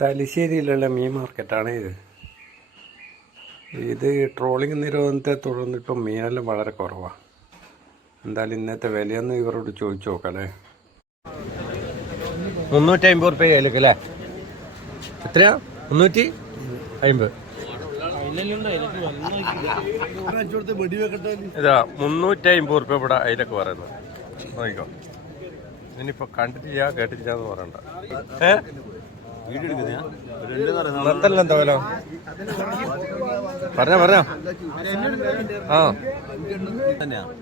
തലശ്ശേരിയിലുള്ള മീൻ മാർക്കറ്റാണ് ഇത്. ഇത് ട്രോളിംഗ് നിരോധനത്തെ തുടർന്ന് ഇപ്പം മീനെല്ലാം വളരെ കുറവാണ് എന്തായാലും ഇന്നത്തെ വിലയൊന്നും ഇവരോട് ചോദിച്ചു നോക്കല്ലേ മുന്നൂറ്റി അമ്പത് റുപ്യ കയ്യിലേക്ക് അല്ലേ? എത്രയാ? മുന്നൂറ്റി അമ്പത്. ഇതാ മുന്നൂറ്റി അമ്പത് റുപ്യ ഇവിടെ അതിലൊക്കെ പറയുന്നത്. നോക്കിക്കോ. ഇതിനിപ്പോ കണ്ടിട്ടില്ല കേട്ടിട്ടില്ല എന്ന് പറയണ്ട. ഏ? നത്തല്ല എന്താ വില പറഞ്ഞോ പറഞ്ഞോ. ആ.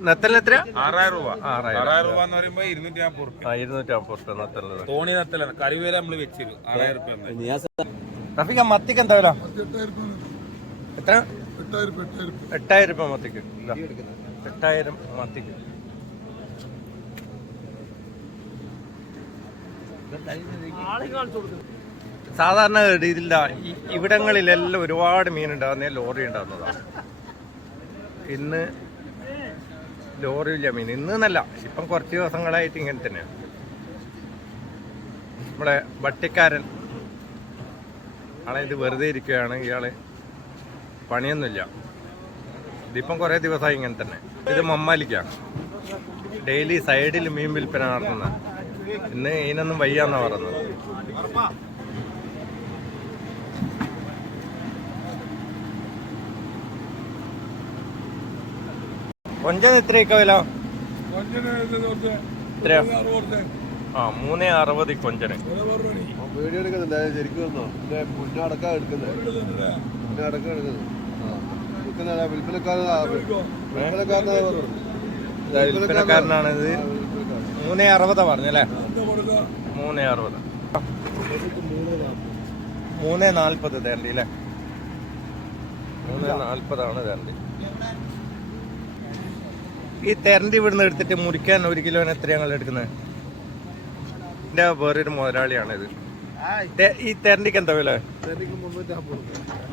നത്തലിന് എത്ര ആറായിരം രൂപ. ആറായിരം. ആറായിരം രൂപ എന്ന് പറയുമ്പോ ഇരുന്നൂറ്റി നാൽപ്പത് റുപ്യ ആ ഇരുന്നൂറ്റി അമ്പത് റുപ്യ നത്തലിന് തോണി നത്തലാണ് കറിവേല നമ്മൾ വെച്ചിരുന്നു ആറായിരം റുപ്യ റഫീഖ മത്തിക്ക് എന്താ വില? എത്ര? എട്ടായിരം രൂപ മത്തിക്ക്. എട്ടായിരം മത്തിക്ക്. സാധാരണ രീതിയില്ല ഇവിടങ്ങളിലെല്ലാം ഒരുപാട് മീൻ ഉണ്ടാകുന്ന ലോറി ഉണ്ടാകുന്നതാണ് ഇന്ന് ലോറിയില്ല മീൻ ഇന്ന് എന്നല്ല ഇപ്പം കുറച്ച് ദിവസങ്ങളായിട്ട് ഇങ്ങനെ തന്നെയാണ് നമ്മുടെ വട്ടിക്കാരൻ ആളെ ഇത് വെറുതെ ഇരിക്കുകയാണ്. ഇയാൾ പണിയൊന്നുമില്ല. ഇതിപ്പം കുറേ ദിവസമായി ഇങ്ങനെ തന്നെ. ഇത് മമ്മാലിക്കാണ് ഡെയിലി സൈഡിൽ മീൻ വിൽപ്പന നടത്തുന്ന. ഇന്ന് ഇതിനൊന്നും വയ്യാന്നാ പറയുന്നത്. കൊഞ്ചന് എത്രയൊക്കെ വില? ആ മൂന്നേ അറുപത് കൊഞ്ചന്. വീഡിയോ എടുക്കുന്നുണ്ട്. ശരിക്കും എടുക്കുന്നത്. മുന്നേ അടക്കം എടുക്കുന്നത്. വിൽക്കുന്ന വിൽപ്പനക്കാരൻ വിൽപ്പനക്കാരനാ പറഞ്ഞത് ഇത് മൂന്നേ അറുപതാ പറഞ്ഞല്ലേ മൂന്നേ അറുപത്. മൂന്നേ നാൽപ്പത്. തേണ്ടി അല്ലേ? മൂന്നേ നാൽപ്പതാണ് തേണ്ടി ഈ തെരണ്ടി ഇവിടുന്ന് എടുത്തിട്ട് മുറിക്കാൻ ഒരു കിലോന് എത്ര ഞങ്ങൾ എടുക്കുന്നത്? എന്റെ വേറൊരു മുതലാളിയാണിത്. ഈ തെരണ്ടിക്ക് എന്താ വില?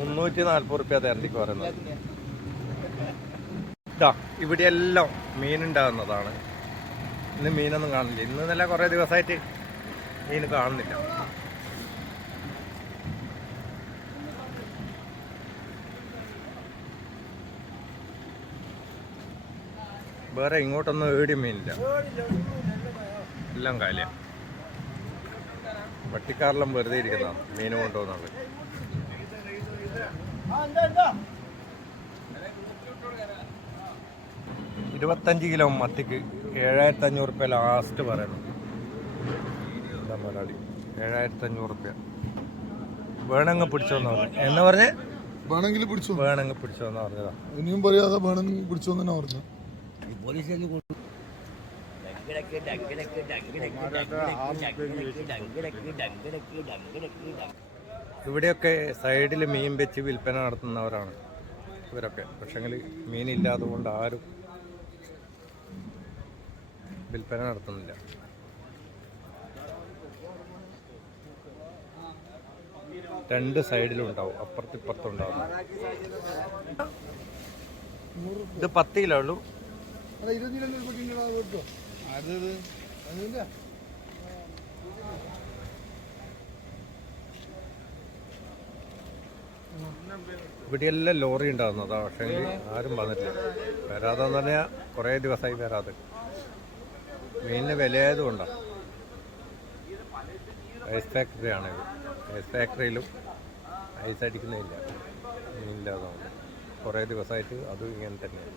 മുന്നൂറ്റി നാൽപ്പത് റുപ്യ തെരണ്ടിക്ക് പറയുന്നത്. ഇതാ ഇവിടെയെല്ലാം മീനുണ്ടാകുന്നതാണ് ഇന്ന് മീനൊന്നും കാണില്ല ഇന്ന് നല്ല കുറേ ദിവസമായിട്ട് മീൻ കാണുന്നില്ല. വേറെ ഇങ്ങോട്ടൊന്നും ഏടിയും മീനില്ല എല്ലാം കാലിയ. വട്ടിക്കാറിലും വെറുതെ ഇരിക്കുന്ന മീൻ കൊണ്ടുപോകുന്നത്. ഇരുപത്തഞ്ച് കിലോ മത്തിക്ക് ഏഴായിരത്തി അഞ്ഞൂറ് റുപ്യ ലാസ്റ്റ് പറയണം. എന്താ മലയാളി? ഏഴായിരത്തി അഞ്ഞൂറ് റുപ്യ. വേണമെങ്കിൽ പിടിച്ചോന്ന് പറഞ്ഞു. എന്ന് പറഞ്ഞ്? വേണമെങ്കിൽ പിടിച്ചു. വേണമെങ്കിൽ പിടിച്ചോന്ന് പറഞ്ഞതാ. ഇനിയും പറയാതെ വേണമെങ്കിൽ പിടിച്ചോന്നാ തന്നെ പറഞ്ഞു ഇവിടെയൊക്കെ സൈഡിൽ മീൻ വെച്ച് വിൽപ്പന നടത്തുന്നവരാണ് ഇവരൊക്കെ. പക്ഷെങ്കിൽ മീനില്ലാതെ കൊണ്ട് ആരും വിൽപ്പന നടത്തുന്നില്ല. രണ്ട് സൈഡിലും ഉണ്ടാവും അപ്പുറത്ത് ഇപ്പുറത്തും ഉണ്ടാവും ഇത് പത്ത് കിലോ ഉള്ളൂ. ഇവിടെയെല്ലാം ലോറി ഉണ്ടാകുന്നതാ പക്ഷേ ആരും വന്നിട്ടില്ല. വരാതെന്ന് പറഞ്ഞാൽ കുറേ ദിവസമായി വരാതെ. മീനിന് വിലയായതുകൊണ്ടാണ് ഐസ് ഫാക്ടറിയാണ് ഇത്. ഐസ് ഫാക്ടറിയിലും ഐസ് അടിക്കുന്നില്ല മീനില്ലാതെ കുറേ ദിവസമായിട്ട് അതും ഇങ്ങനെ തന്നെയാണ്